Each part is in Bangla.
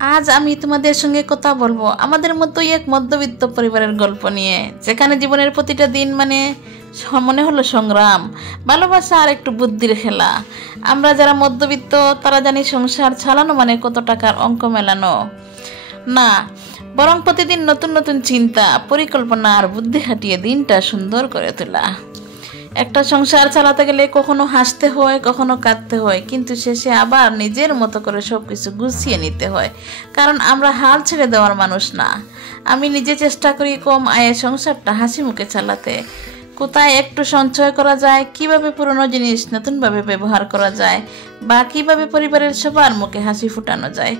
আজ আমি তোমাদের সঙ্গে কথা বলবো আমাদের মতোই এক মধ্যবিত্ত পরিবারের গল্প নিয়ে, যেখানে জীবনের প্রতিটা দিন মনে হলো সংগ্রাম, ভালোবাসা আর একটু বুদ্ধির খেলা। আমরা যারা মধ্যবিত্ত তারা জানি সংসার চালানো মানে কত টাকার অঙ্ক মেলানো না, বরং প্রতিদিন নতুন নতুন চিন্তা, পরিকল্পনা আর বুদ্ধি খাটিয়ে দিনটা সুন্দর করে তোলা। একটা সংসার চালাতে গেলে কখনো হাসতে হয়, কখনো কাঁদতে হয়, কিন্তু শেষে আবার নিজের মতো করে সবকিছু গুছিয়ে নিতে হয়, কারণ আমরা হাল ছেড়ে দেওয়ার মানুষ না। আমি নিজে চেষ্টা করি কম আয়ে সংসারটা হাসি মুখে চালাতে। কোথায় একটু সঞ্চয় করা যায়, কিভাবে পুরনো জিনিস নতুনভাবে ব্যবহার করা যায়, বা কিভাবে পরিবারের সবার মুখে হাসি ফুটানো যায়।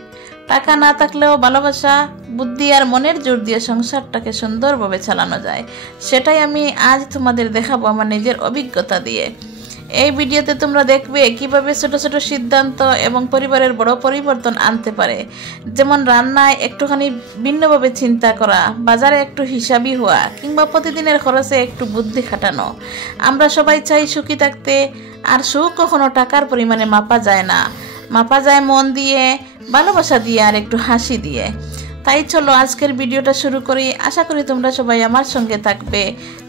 টাকা না থাকলেও ভালোবাসা, বুদ্ধি আর মনের জোর দিয়ে সংসারটাকে সুন্দরভাবে চালানো যায়, সেটাই আমি আজ তোমাদের দেখাবো আমার নিজের অভিজ্ঞতা দিয়ে। এই ভিডিওতে তোমরা দেখবে কিভাবে ছোট ছোট সিদ্ধান্ত এবং পরিবারের বড় পরিবর্তন আনতে পারে, যেমন রান্নায় একটুখানি ভিন্নভাবে চিন্তা করা, বাজারে একটু হিসাবি হওয়া, কিংবা প্রতিদিনের খরচে একটু বুদ্ধি খাটানো। আমরা সবাই চাই সুখী থাকতে, আর সুখ কখনো টাকার পরিমাণে মাপা যায় না, মাপা যায় মন দিয়ে, ভালোবাসা দিয়ে আর একটু হাসি দিয়ে। তাই চলো আজকের ভিডিওটা শুরু করি। আশা করি তোমরা সবাই আমার সঙ্গে থাকবে,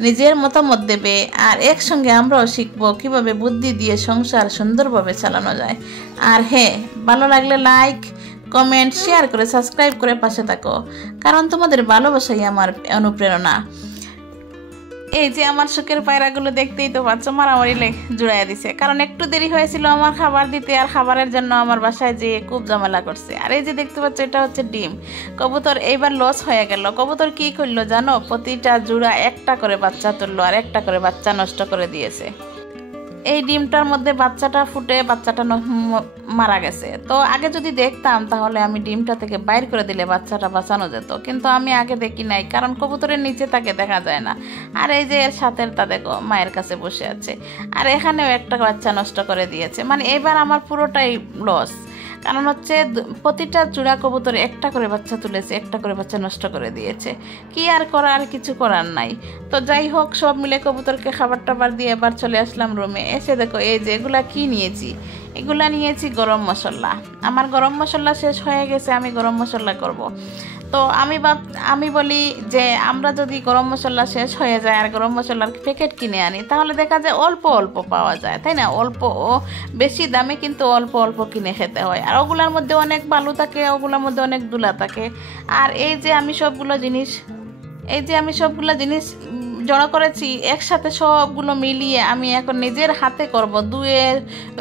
নিজের মতামত দেবে, আর একসঙ্গে আমরাও শিখবো কিভাবে বুদ্ধি দিয়ে সংসার সুন্দরভাবে চালানো যায়। আর হ্যাঁ, ভালো লাগলে লাইক, কমেন্ট, শেয়ার করে সাবস্ক্রাইব করে পাশে থাকো, কারণ তোমাদের ভালোবাসাই আমার অনুপ্রেরণা। এই যে আমার শখের পায়রাগুলো দেখতেই তো পাচ্ছ, মারামারি জুড়াইয়া দিছে, কারণ একটু দেরি হয়েছিল আমার খাবার দিতে, আর খাবারের জন্য আমার বাসায় যেয়ে খুব ঝামেলা করছে। আর এই যে দেখতে পাচ্ছ, এটা হচ্ছে ডিম। কবুতর এইবার লস হয়ে গেল। কবুতর কি করলো জানো, প্রতিটা জোড়া একটা করে বাচ্চা তুললো আর একটা করে বাচ্চা নষ্ট করে দিয়েছে। এই ডিমটার মধ্যে বাচ্চাটা ফুটে বাচ্চাটা মারা গেছে। তো আগে যদি দেখতাম তাহলে আমি ডিমটা থেকে বাইর করে দিলে বাচ্চাটা বাঁচানো যেত, কিন্তু আমি আগে দেখি নাই, কারণ কবুতরের নিচে তাকে দেখা যায় না। আর এই যে এর সাথে তা দেখো মায়ের কাছে বসে আছে, আর এখানেও একটা বাচ্চা নষ্ট করে দিয়েছে। মানে এবার আমার পুরোটাই লস, কারণ হচ্ছে প্রতিটা জোড়া কবুতরে একটা করে বাচ্চা তুলেছে, একটা করে বাচ্চা নষ্ট করে দিয়েছে। কি আর করার, কিছু করার নাই। তো যাই হোক, সব মিলে কবুতরকে খাবার টাবার দিয়ে এবার চলে আসলাম রুমে। এসে দেখো এই যে এগুলা কি নিয়েছি, এগুলা নিয়েছি গরম মশলা। আমার গরম মশলা শেষ হয়ে গেছে, আমি গরম মশলা করব। তো আমি বলি যে আমরা যদি গরম মশলা শেষ হয়ে যায় আর গরম মশলার প্যাকেট কিনে আনি, তাহলে দেখা যায় অল্প অল্প পাওয়া যায়, তাই না? অল্প বেশি দামে, কিন্তু অল্প অল্প কিনে খেতে হয়। আর ওগুলোর মধ্যে অনেক বালু থাকে, ওগুলোর মধ্যে অনেক দুলা থাকে। আর এই যে আমি সবগুলো জিনিস জড়ো করেছি একসাথে, সবগুলো মিলিয়ে আমি এখন নিজের হাতে করব। ধুয়ে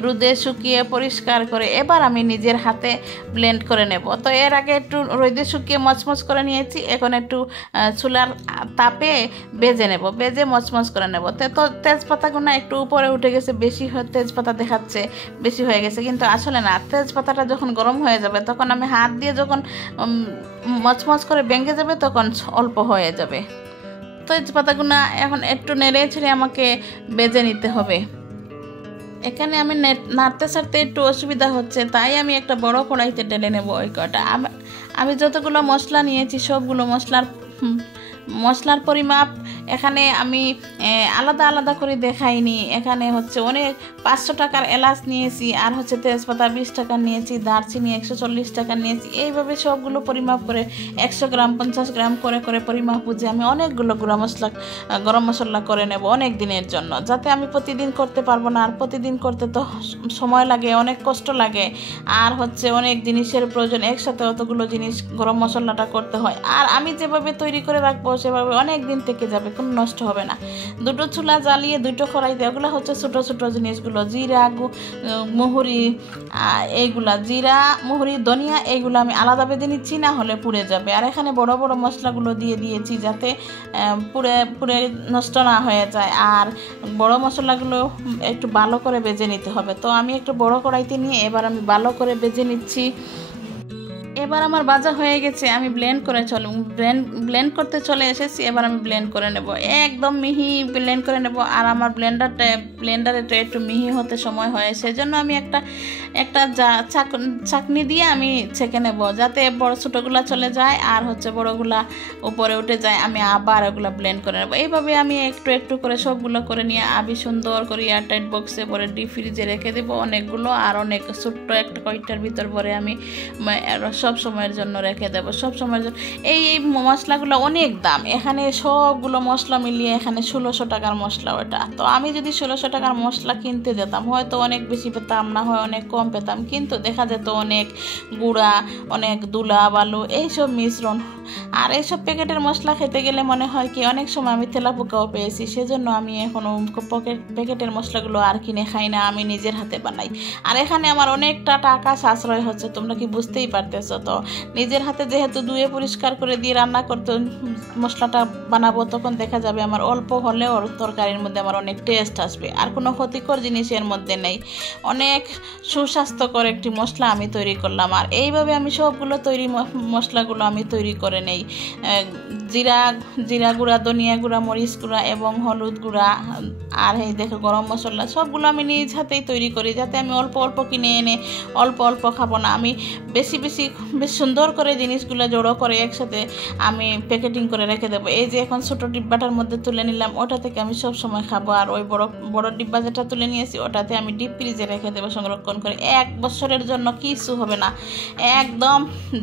রোদে শুকিয়ে পরিষ্কার করে এবার আমি নিজের হাতে ব্লেন্ড করে নেব। তো এর আগে একটু রোদে শুকিয়ে মচমচ করে নিয়েছি, এখন একটু চুলার তাপে বেজে নেব, বেজে মচমচ করে নেব। তো তেজপাতাগুলো একটু উপরে উঠে গেছে, বেশি তেজপাতা দেখাচ্ছে বেশি হয়ে গেছে, কিন্তু আসলে না। তেজপাতাটা যখন গরম হয়ে যাবে, তখন আমি হাত দিয়ে যখন মচমচ করে ভেঙে যাবে, তখন অল্প হয়ে যাবে। তেজপাতাগুলো এখন একটু নেড়ে ছেড়ে আমাকে বেজে নিতে হবে। এখানে আমি নাড়তে ছাড়তে একটু অসুবিধা হচ্ছে, তাই আমি একটা বড় কড়াইতে ঢেলে নেব ওই কটা। আমি যতগুলো মশলা নিয়েছি সবগুলো মশলার পরিমাপ এখানে আমি আলাদা আলাদা করে দেখাইনি। এখানে হচ্ছে অনেক 500 টাকার এলাচ নিয়েছি, আর হচ্ছে তেজপাতা 20 টাকা নিয়েছি, দারচিনি 140 টাকা নিয়েছি। এইভাবে সবগুলো পরিমাপ করে 100 গ্রাম 50 গ্রাম করে করে পরিমাপ বুঝে আমি অনেকগুলো গরম মশলা করে নেব অনেক দিনের জন্য, যাতে আমি প্রতিদিন করতে পারবো না। আর প্রতিদিন করতে তো সময় লাগে, অনেক কষ্ট লাগে, আর হচ্ছে অনেক জিনিসের প্রয়োজন, একসাথে অতগুলো জিনিস গরম মশলাটা করতে হয়। আর আমি যেভাবে তৈরি করে রাখবো সেভাবে অনেক দিন থেকে যাবে, কোনো নষ্ট হবে না। দুটো চুলা জ্বালিয়ে দুটো কড়াইতে, ওগুলো হচ্ছে ছোট ছোট জিনিসগুলো, জিরা মুহুরি, এইগুলা জিরা মুহুরি ধনিয়া, এইগুলো আমি আলাদা বেঁধে নিচ্ছি, না হলে পুড়ে যাবে। আর এখানে বড় বড় মশলাগুলো দিয়ে দিয়েছি, যাতে পুড়ে নষ্ট না হয়ে যায়। আর বড় মশলাগুলো একটু ভালো করে বেজে নিতে হবে। তো আমি একটু বড় কড়াইতে নিয়ে এবার আমি ভালো করে বেজে নিচ্ছি। এবার আমার ভাজা হয়ে গেছে, আমি ব্লেন্ড করতে চলে এসেছি। এবার আমি ব্লেন্ড করে নেব, একদম মিহি ব্লেন্ড করে নেব। আর আমার ব্লেন্ডারে তো একটু মিহি হতে সময় হয়, সেজন্য আমি একটা চাকনি দিয়ে আমি ছেঁকে নেব, যাতে বড় ছোটোগুলা চলে যায় আর হচ্ছে বড়গুলা উপরে উঠে যায়। আমি আবার ওগুলা ব্লেন্ড করে নেব। এইভাবে আমি একটু একটু করে সবগুলো করে নিয়ে আমি সুন্দর করে এয়ারটাইট বক্সে ভরে ডিপ ফ্রিজে রেখে দেবো অনেকগুলো। আর অনেক ছোট্ট একটা কয়টার ভিতর ভরে আমি সব সব সময়ের জন্য রেখে দেব, সব সময়ের জন্য। এই মশলাগুলো অনেক দাম, এখানে সবগুলো মশলা মিলিয়ে এখানে 1600 টাকার মশলা ওটা। তো আমি যদি 1600 টাকার মশলা কিনতে যেতাম হয়তো অনেক বেশি পেতাম, না হয় অনেক কম পেতাম, কিন্তু দেখা যেত অনেক গুঁড়া, অনেক দুলা বালু এইসব মিশ্রণ। আর এইসব প্যাকেটের মশলা খেতে গেলে মনে হয় কি অনেক সময় আমি তেলাপোকাও পেয়েছি, সেজন্য আমি এখন প্যাকেটের মশলাগুলো আর কিনে খাই না, আমি নিজের হাতে বানাই। আর এখানে আমার অনেকটা টাকা সাশ্রয় হচ্ছে, তোমরা কি বুঝতেই পারতেছো? তো নিজের হাতে যেহেতু ধুয়ে পরিষ্কার করে দিয়ে রান্না করতে মশলাটা বানাবো, তখন দেখা যাবে আমার অল্প হলেও তরকারির মধ্যে আমার অনেক টেস্ট আসবে, আর কোনো ক্ষতিকর জিনিস এর মধ্যে নেই। অনেক সুস্বাস্থ্যকর একটি মশলা আমি তৈরি করলাম। আর এইভাবে আমি সবগুলো মশলাগুলো আমি তৈরি করে নেই। জিরা গুঁড়া, ধনিয়া গুঁড়া, মরিচ গুঁড়া এবং হলুদ গুঁড়া, আর এই দেখো গরম মশলা, সবগুলো আমি নিজ হাতেই তৈরি করি, যাতে আমি অল্প অল্প কিনে এনে অল্প অল্প খাবো না। আমি বেশ সুন্দর করে জিনিসগুলো জড়ো করে একসাথে আমি প্যাকেটিং করে রেখে দেবো। এই যে এখন ছোটো ডিব্বাটার মধ্যে তুলে নিলাম, ওটা থেকে আমি সব সময় খাবো। আর ওই বড় ডিব্বা যেটা তুলে নিয়েছি ওটাতে আমি ডিপ ফ্রিজে রেখে দেবো সংরক্ষণ করে। 1 বছরের জন্য কিছু হবে না, একদম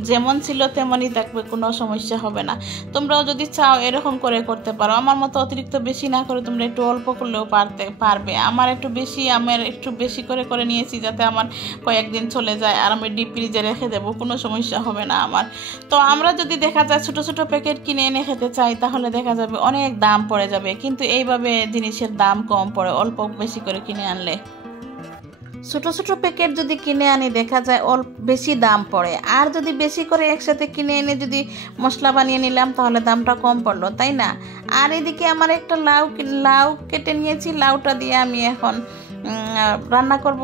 যেমন ছিল তেমনই থাকবে, কোনো সমস্যা হবে না। তোমরাও যদি চাও এরকম করে করতে পারো। আমার মতো অতিরিক্ত বেশি না করে তোমরা একটু অল্প করলেও পারবে। আমার একটু বেশি করে নিয়েছি, যাতে আমার কয়েকদিন চলে যায়, আর আমি ডিপ ফ্রিজে রেখে দেবো, কোনো সমস্যা হবে না আমার। তো আমরা যদি দেখা যায় ছোট ছোট প্যাকেট কিনে এনে খেতে চাই, তাহলে দেখা যাবে অনেক দাম পড়ে যাবে, কিন্তু এইভাবে জিনিসের দাম কম পড়ে অল্প বেশি করে কিনে আনলে। ছোট ছোট প্যাকেট যদি কিনে আনি দেখা যায় অল্প বেশি দাম পড়ে, আর যদি বেশি করে একসাথে কিনে এনে যদি মশলা বানিয়ে নিলাম তাহলে দামটা কম পড়লো, তাই না? আর এদিকে আমার একটা লাউ কেটে নিয়েছি, লাউটা দিয়ে আমি এখন রান্না করব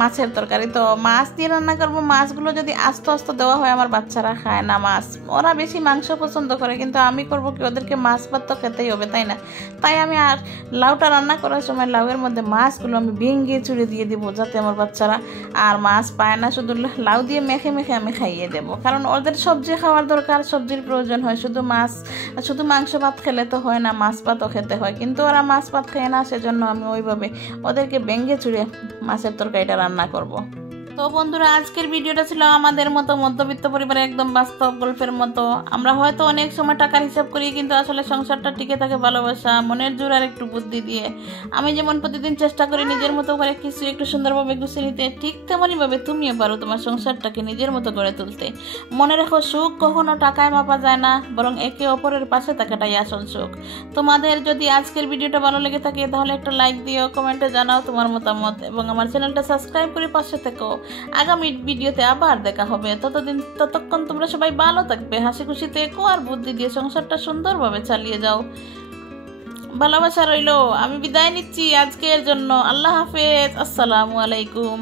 মাছের তরকারি। তো মাছ দিয়ে রান্না করব। মাছগুলো যদি আস্তে আস্তে দেওয়া হয়, আমার বাচ্চারা খায় না মাছ, ওরা বেশি মাংস পছন্দ করে, কিন্তু আমি করব কি, ওদেরকে মাছ ভাত তো খেতেই হবে, তাই না? তাই আমি আর লাউটা রান্না করার সময় লাউয়ের মধ্যে মাছগুলো আমি ভেঙে চুড়ে দিয়ে দিব, যাতে আমার বাচ্চারা আর মাছ পায় না, শুধু লাউ দিয়ে মেখে আমি খাইয়ে দেবো। কারণ ওদের সবজি খাওয়ার দরকার, সবজির প্রয়োজন হয়, শুধু মাংস ভাত খেলে তো হয় না, মাছ ভাতও খেতে হয়, কিন্তু ওরা মাছ ভাত খায় না, সেজন্য আমি ওইভাবে ওদেরকে ভেঙে চুড়ে মাছের তরকারিটা রান্না করব। তো বন্ধুরা, আজকের ভিডিওটা ছিল আমাদের মতো মধ্যবিত্ত পরিবারের একদম বাস্তব গল্পের মতো। আমরা হয়তো অনেক সময় টাকার হিসাব করি, কিন্তু আসলে সংসারটা টিকে থাকে ভালোবাসা, মনের জোর আর একটু বুদ্ধি দিয়ে। আমি যেমন প্রতিদিন চেষ্টা করি নিজের মতো করে কিছু একটু সুন্দরভাবে গুছিয়ে নিতে, ঠিক তেমনইভাবে তুমিও পারো তোমার সংসারটাকে নিজের মতো করে তুলতে। মনে রেখো, সুখ কখনো টাকায় মাপা যায় না, বরং একে অপরের পাশে থাকাটাই আসল সুখ। তোমাদের যদি আজকের ভিডিওটা ভালো লেগে থাকে তাহলে একটা লাইক দিও, কমেন্টে জানাও তোমার মতামত, এবং আমার চ্যানেলটা সাবস্ক্রাইব করে পাশে থেকো। আগামী ভিডিওতে আবার দেখা হবে। ততক্ষণ তোমরা সবাই ভালো থাকবে, হাসি খুশি থেকো, আর বুদ্ধি দিয়ে সংসারটা সুন্দরভাবে চালিয়ে যাও। ভালোবাসা রইলো। আমি বিদায় নিচ্ছি আজকের জন্য। আল্লাহ হাফেজ। আসসালামু আলাইকুম।